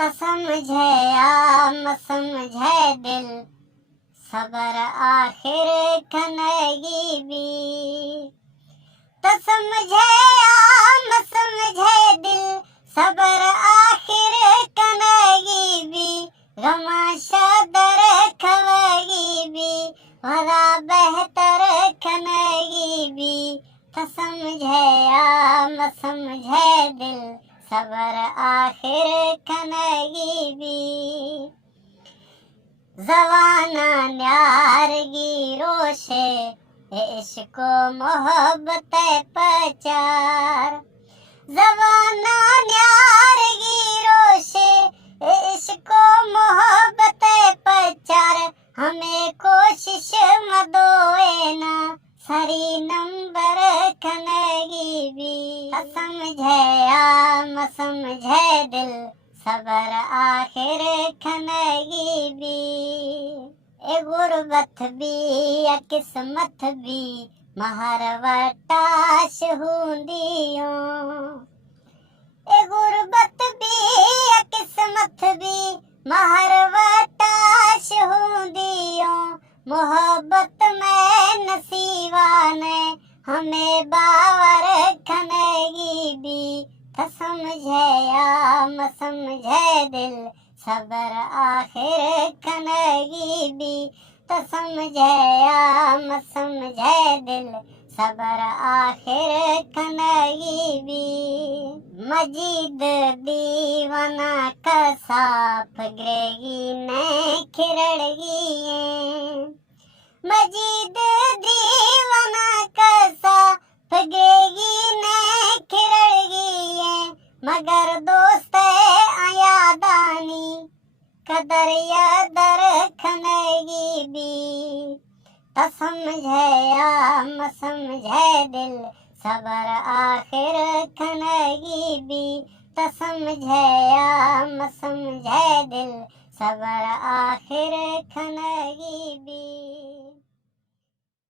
त समझे आम समझे दिल, सबर आखिर कनेगी भी। त समझे आम समझे दिल, सबर आखिर कनेगी भी। गमाशा दर खवेगी भी, भला बेहतर कनेगी भी। त समझे आम समझे दिल, सबर आखिर कनेगी भी। जवाना न्यारगी रोशे, इश्क मोहब्बत पचार। जवाना न्यारगी रोशे, इश्क मोहब्बत पचार। हमें कोशिश मदोए ना, सरी नंबर कनेगी भी। समझे आम समझे दिल, सबर आखिर कनेगी भी। ए गुरबत भी या किस्मत भी, महर वटाश हूंदियों। ए गुरबत भी या किस्मत भी, महर वटाश हूंदियों। मोहब्बत में नसीबा ने, हमें बावर कनेगी भी। त समझे आम समझे दिल, सबर आखिर कनेगी भी। त समझे आम समझे दिल, सबर आखिर कनेगी भी। मजीद दीवाना कसा फगरेगी ने खिरड़गी। मजीद दीवाना कसा फगरेगी ने खिरड़गी। मगर दोस्त आयादानी, कदर यादर कनेगी भी। त समझे आम समझे दिल, सबर आखिर कनेगी भी। त समझे आम समझे दिल, सबर आखिर कनेगी भी।